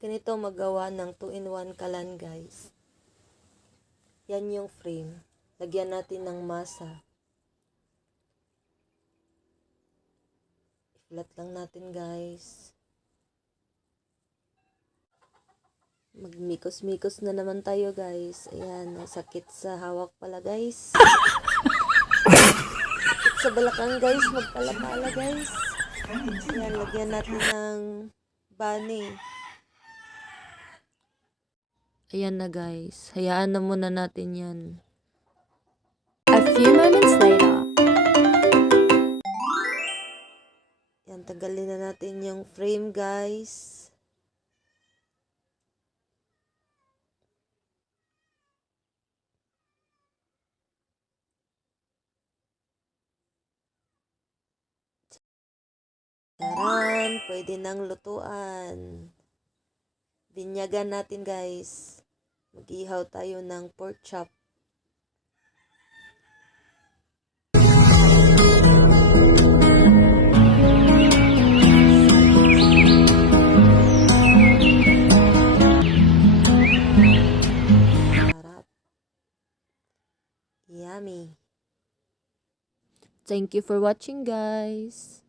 ganito magawa ng 2-in-1 kalan, guys. Yan yung frame. Lagyan natin ng masa. I-flat lang natin, guys. Magmikos-mikos na naman tayo, guys. Ayan, sakit sa hawak pala, guys. Sakit sa balakang, guys. Magpala-pala, guys. Ayan, lagyan natin ng bunny. Ayan na, guys. Hayaan na muna natin yan. A few moments later. Yan, tagalin na natin yung frame, guys. Taran, pwede nang lutuan. Binyagan natin, guys. Mag-ihaw tayo ng pork chop. Sarap. Yummy. Thank you for watching, guys.